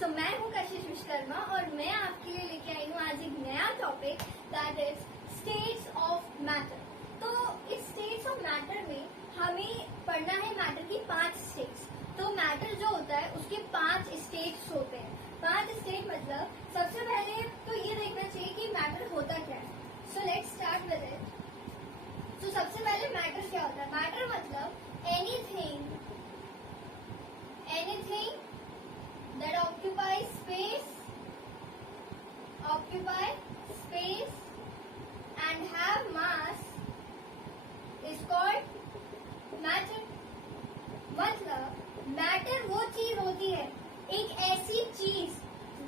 मैं हूँ कशिश विश्वकर्मा और मैं आपके लिए लेके आई हूँ आज एक नया topic that is states of matter. तो इस स्टेट्स ऑफ मैटर में हमें पढ़ना है मैटर की 5 स्टेट्स। तो मैटर जो होता है उसके 5 स्टेट्स होते हैं। 5 स्टेट मतलब सबसे पहले तो ये देखना चाहिए कि मैटर होता क्या है। So let's start with it. तो सबसे पहले मैटर क्या होता है? मैटर मतलब anything that occupy space and have mass is called matter। मतलब मैटर वो चीज होती है, एक ऐसी चीज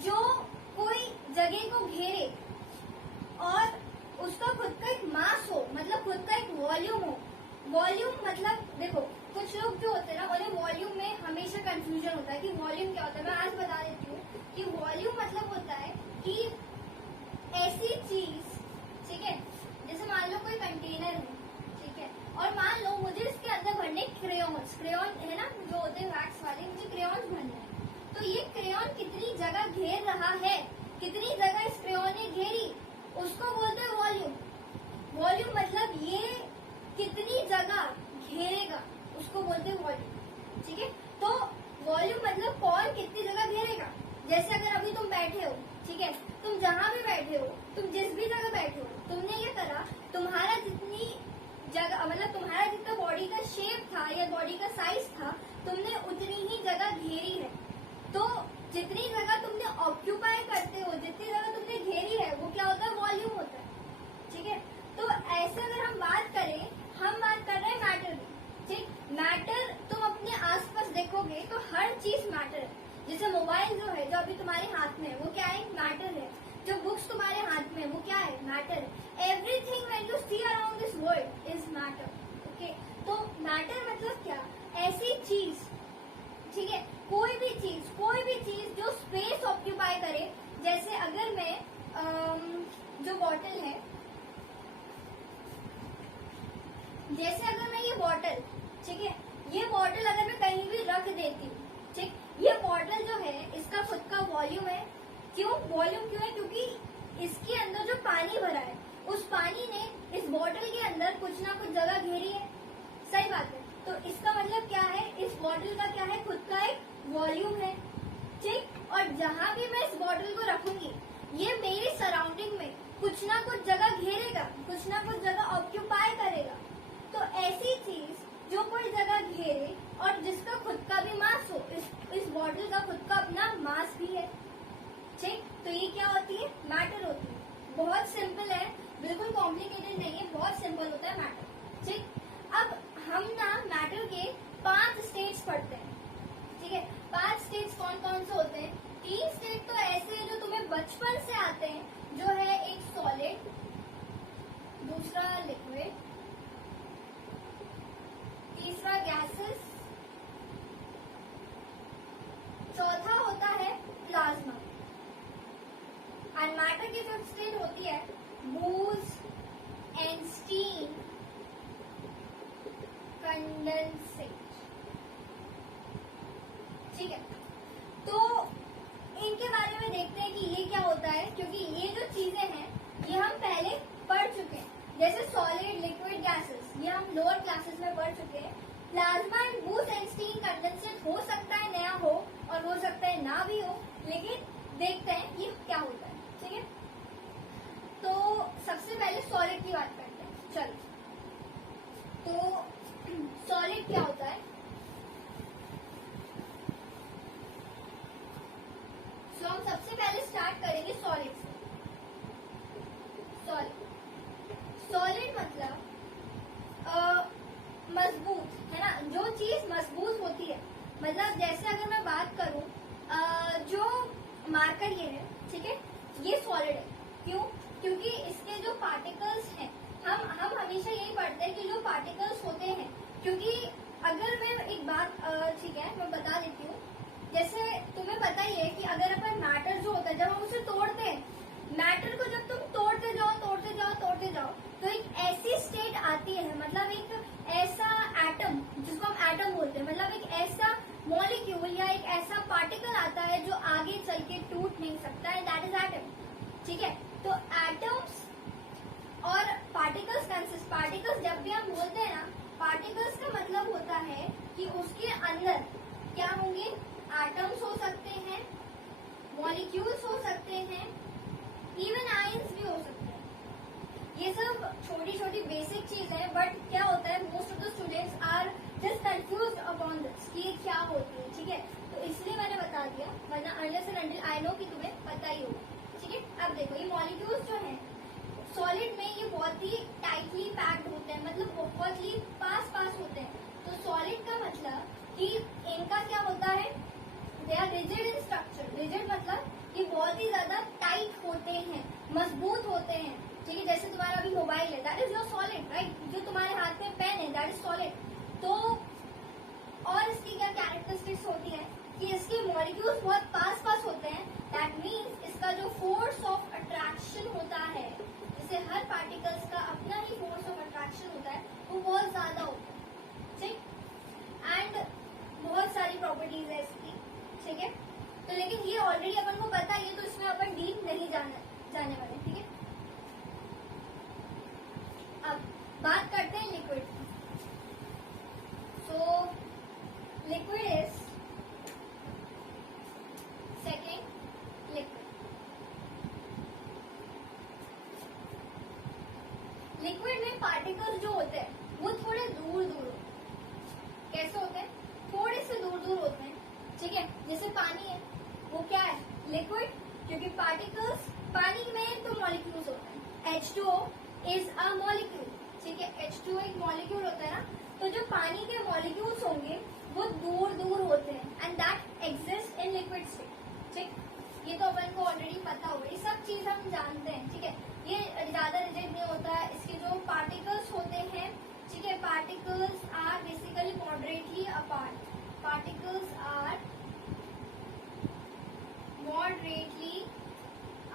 जो कोई जगह को घेरे और उसका खुद का एक मास हो, मतलब खुद का एक वॉल्यूम हो। वॉल्यूम मतलब देखो कुछ लोग जो होते हैं ना उन्हें वॉल्यूम में हमेशा कंफ्यूजन होता है कि वॉल्यूम क्या होता है। मैं आज बता देती हूँ कि वॉल्यूम मतलब होता है कि ऐसी चीज, ठीक है, जैसे मान लो कोई कंटेनर है, ठीक है, और मान लो मुझे इसके अंदर भरने क्रेयॉन है ना, जो होते हैं वैक्स वाले, मुझे क्रेयॉन भरने हैं। तो ये क्रेयॉन कितनी जगह घेर रहा है, कितनी जगह इस क्रेयॉन ने घेरी, उसको बोलते हैं वॉल्यूम। वॉल्यूम मतलब ये कितनी जगह घेरेगा उसको बोलते हैं वॉल्यूम, ठीक है। तो वॉल्यूम मतलब कौन कितनी जगह घेरेगा। जैसे अगर अभी तुम बैठे हो, ठीक है, तुम जहां भी बैठे हो, तुम जिस भी जगह बैठे हो, तुमने ये करा, तुम्हारा जितनी जगह मतलब तुम्हारा जितना बॉडी का शेप था या बॉडी का साइज था, तुमने उतनी ही जगह घेरी है। तो जितनी जगह तुमने ऑक्यूपाई करते हो, जितनी जगह तुमने घेरी है, वो क्या होता है? वॉल्यूम होता है, ठीक है। तो ऐसे अगर हम बात करें, हम बात कर रहे हैं मैटर की, ठीक। मैटर तुम अपने आसपास देखोगे तो हर चीज मैटर है। जैसे मोबाइल जो है, जो अभी तुम्हारे हाथ में है, वो क्या है? मैटर है। जो बुक्स तुम्हारे हाथ में है, वो क्या है? मैटर है। Everything when you see around this world is matter, okay. तो मैटर मतलब क्या? ऐसी चीज, ठीक है, कोई भी चीज जो स्पेस ऑक्यूपाई करे। जैसे अगर मैं जो बॉटल है, जैसे अगर मैं ये बॉटल, ठीक है, ये बॉटल अगर मैं कहीं भी रख देती हूँ, ठीक, ये बॉटल जो है इसका खुद का वॉल्यूम है। क्यों वॉल्यूम क्यों है? क्योंकि इसके अंदर जो पानी भरा है, उस पानी ने इस बॉटल के अंदर कुछ ना कुछ जगह घेरी है। सही बात है। तो इसका मतलब क्या है? इस बॉटल का क्या है? खुद का एक वॉल्यूम है, ठीक। और जहां भी मैं इस बॉटल को रखूंगी, ये मेरी सराउंडिंग में कुछ ना कुछ जगह घेरेगा, कुछ ना कुछ जगह ऑक्यूपाई करेगा। तो ऐसी चीज जो कोई जगह घेरे और जिसका खुद का भी मास हो, इस बॉटल का खुद का अपना मास भी है, ठीक। तो ये क्या होती है? मैटर होती है। बहुत सिंपल है, बिल्कुल कॉम्प्लिकेटेड नहीं है, बहुत सिंपल होता है मैटर, ठीक। अब हम ना मैटर के 5 स्टेट्स पढ़ते हैं, ठीक है। 5 स्टेट्स कौन कौन से होते हैं? 3 स्टेट तो ऐसे हैं जो तुम्हें बचपन से आते हैं, जो है एक सॉलिड, दूसरा लिक्विड, तीसरा गैसेस, चौथा होता है प्लाज्मा। एंड मैटर की जो स्टेट होती है बूज एंड स्टीम कंडेंसेट, ठीक है। तो इनके बारे में देखते हैं कि ये क्या होता है, क्योंकि ये जो चीजें हैं ये हम पहले पढ़ चुके हैं। जैसे सॉलिड, लिक्विड, गैसेस, ये हम लोअर क्लासेस में पढ़ चुके हैं। Plasma and बूज and steam condensate हो सकता है नया हो और हो सकता है ना भी हो, लेकिन देखते हैं ये क्या होता है, ठीक है। तो सबसे पहले सॉलिड की बात करते हैं, चलो। तो सॉलिड क्या होता है? तो हम सबसे पहले स्टार्ट करेंगे सॉलिड से। सॉलिड मतलब मजबूत, है ना, जो चीज मजबूत होती है। मतलब जैसे अगर मैं बात करूं, जो मार्कर ये है, ठीक है, ये सॉलिड है। क्यों? क्योंकि इसके जो पार्टिकल्स हैं, हम हमेशा यही पढ़ते हैं कि जो पार्टिकल्स होते हैं, क्योंकि अगर मैं एक बात, ठीक है, मैं बता देती हूँ। जैसे तुम्हें पता ही है कि अगर अपन मैटर जो होता है, जब हम उसे तोड़ते हैं, मैटर को जब तुम तोड़ते जाओ तो एक ऐसी स्टेट आती है, मतलब एक ऐसा एटम, जिसको हम एटम बोलते हैं, मतलब एक ऐसा मॉलिक्यूल या एक ऐसा पार्टिकल आता है जो आगे सकता है, दैट इज एटम। ठीक है, तो एटम्स और पार्टिकल्स कंसिस्ट, पार्टिकल्स जब भी हम बोलते हैं ना, पार्टिकल्स का मतलब होता है कि उसके अंदर क्या होंगे, एटम्स हो सकते हैं, मॉलिक्यूल्स हो सकते हैं, इवन आयंस भी हो सकते हैं। ये सब छोटी छोटी बेसिक चीज है, बट क्या होता है, most of the students are just confused upon this कि ये क्या होती है। ठीक है, तो इसलिए मैंने बता दिया, वरना unless and until I know कि तुम्हें पता ही होगा। ठीक है, अब देखो ये मॉलिक्यूल्स जो है सॉलिड में ये बहुत ही टाइटली पैक्ड होते हैं, मतलब बहुत ही पास पास होते हैं। तो सॉलिड का मतलब कि इनका क्या होता है, they are rigid in structure. Rigid मतलब ये बहुत ही ज्यादा टाइट होते हैं, मजबूत होते हैं। ठीक है, जैसे तुम्हारा अभी मोबाइल है, that is your solid, right. जो तुम्हारे हाथ में पेन है, दैट इज सॉलिड। तो और इसकी क्या कैरेक्टरिस्टिक्स होती है कि इसके मॉलिक्यूल्स बहुत पास पास होते हैं, दैट मीन्स इसका जो फोर्स ऑफ अट्रैक्शन होता है, जैसे हर पार्टिकल्स का अपना ही फोर्स ऑफ अट्रैक्शन होता है, वो बहुत ज्यादा होता है। ठीक, एंड बहुत सारी प्रॉपर्टीज है इसकी। ठीक है, तो लेकिन ये ऑलरेडी अपन को पता है, तो इसमें अपन डीप नहीं जाने वाले। ठीक है, अब बात करते हैं लिक्विड की। So liquid is second liquid. Liquid में पार्टिकल्स जो होते हैं वो थोड़े दूर दूर होते हैं। कैसे होते हैं, थोड़े से दूर दूर होते हैं। ठीक है, जैसे पानी है, वो क्या है, लिक्विड, क्योंकि पार्टिकल्स पानी में तो मॉलिक्यूल्स होते हैं। H2O is a molecule. ठीक है, H2O एक मॉलिक्यूल होता है ना, तो जो पानी के मॉलिक्यूल्स होंगे वो दूर दूर होते हैं, and that exist in liquid state. ठीक, ये तो अपन को ऑलरेडी पता होगा, ये सब चीज हम जानते हैं। ठीक है, ये ज्यादा रिजिड नहीं होता है, इसके जो पार्टिकल्स होते हैं, ठीक है, particles are basically moderately apart. Particles are moderately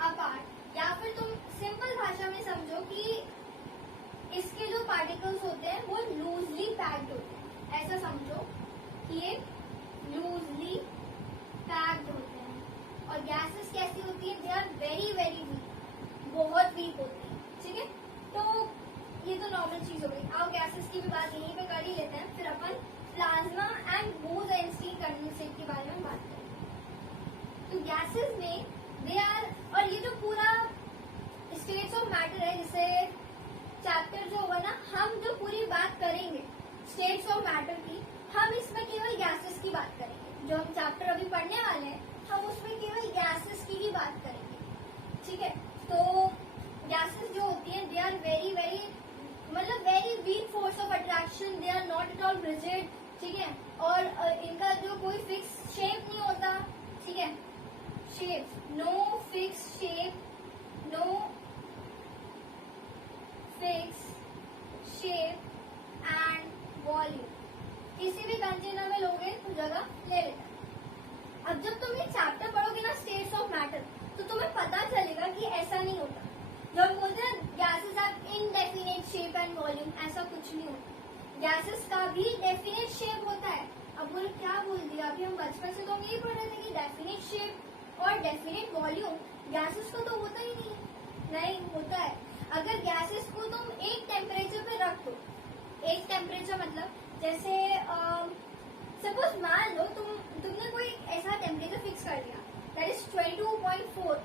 apart, या फिर तुम सिंपल भाषा में समझो कि इसके जो पार्टिकल्स होते हैं वो लूजली पैक्ड होते हैं। ऐसा समझो कि ये लूजली पैक्ड होते हैं। और गैसेस कैसी होती है, they are very very weak, बहुत वीक होती है। ठीक है, तो ये तो नॉर्मल चीज हो गई। आओ गैसेस की भी बात यहीं पे कर ही लेते हैं, फिर अपन प्लाज्मा एंड बोस-आइंस्टीन कंडेंसेट के बारे में बात करें। तो गैसेस में दे आर, और ये जो पूरा स्टेट्स ऑफ मैटर है, जैसे चैप्टर जो होगा ना, हम जो पूरी बात करेंगे स्टेट्स ऑफ मैटर की, हम इसमें केवल गैसेस की बात करेंगे। जो हम चैप्टर अभी पढ़ने वाले हैं, हम उसमें केवल गैसेस की ही बात करेंगे। ठीक है, तो गैसेस जो होती हैं, दे आर वेरी वेरी, मतलब very weak force of attraction, they are not at all rigid. ठीक है, और इनका जो कोई फिक्स शेप नहीं होता। ठीक है, shape, no fix shape, no fix shape and volume. किसी भी कंटेनर में लोगे तो जगह ले लेता है। अब जब तुम ये चैप्टर पढ़ोगे ना, स्टेट्स ऑफ मैटर, तो तुम्हें पता चलेगा कि ऐसा नहीं होता। जब बोलते हैं gases have indefinite shape and volume, ऐसा कुछ नहीं होता। गैसेस का भी डेफिनेट शेप होता है। अब बोले क्या बोल दिया, अभी हम बचपन से तो हम यही पढ़ रहे थे कि डेफिनेट शेप और डेफिनेट वॉल्यूम गैसेस को तो होता ही नहीं होता है। अगर गैसेस को तुम एक टेम्परेचर पे रख दो, एक टेम्परेचर मतलब जैसे सपोज मान लो तुमने कोई ऐसा टेम्परेचर फिक्स कर दिया, दैट इज 22.4,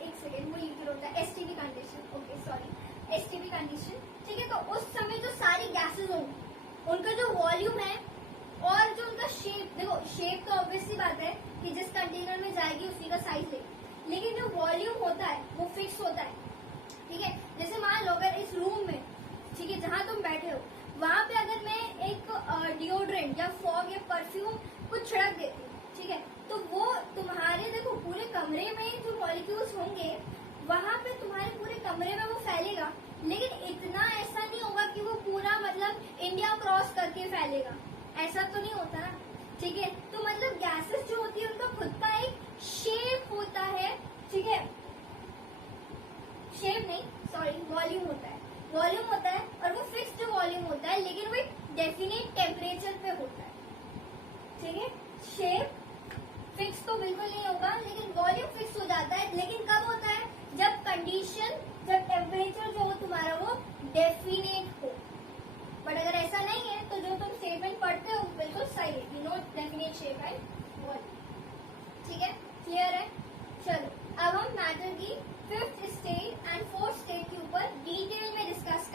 एक सेकेंड वो लिख होता है STP condition, okay sorry, STP condition. ठीक है, तो उस समय जो सारी गैसेस होंगी उनका जो वॉल्यूम है और जो उनका शेप, देखो शेप तो ऑब्वियसली बात है कि जिस कंटेनर में जाएगी उसी का साइज लेगी, लेकिन जो वॉल्यूम होता है वो फिक्स होता है। ठीक है, जैसे मान लो अगर इस रूम में, ठीक है, जहाँ तुम बैठे हो, वहां पे अगर मैं एक डिओड्रेंट या फॉग या परफ्यूम कुछ छिड़क देती हूँ, ठीक है, तो वो तुम्हारे, देखो पूरे कमरे में जो मॉलिक्यूल्स होंगे वहां पे तुम्हारे पूरे कमरे में वो फैलेगा, लेकिन इतना ऐसा नहीं होगा कि वो पूरा मतलब इंडिया क्रॉस करके फैलेगा, ऐसा तो नहीं होता ना। ठीक है, तो मतलब गैसेस जो होती है उनका खुद का एक शेप होता है। ठीक है, शेप नहीं, सॉरी, वॉल्यूम होता है, वॉल्यूम होता है, और वो फिक्स्ड वॉल्यूम होता है, लेकिन वो एक डेफिनेट टेम्परेचर पे होता है। ठीक है, शेप फिक्स तो बिल्कुल नहीं होगा, लेकिन वॉल्यूम डेफिनेट हो। बट अगर ऐसा नहीं है तो जो तुम स्टेटमेंट पढ़ते हो बिल्कुल सही है, you know definite shape, right. ठीक है, क्लियर है। चलो अब हम मैटर की fifth state and fourth state के ऊपर डिटेल में डिस्कस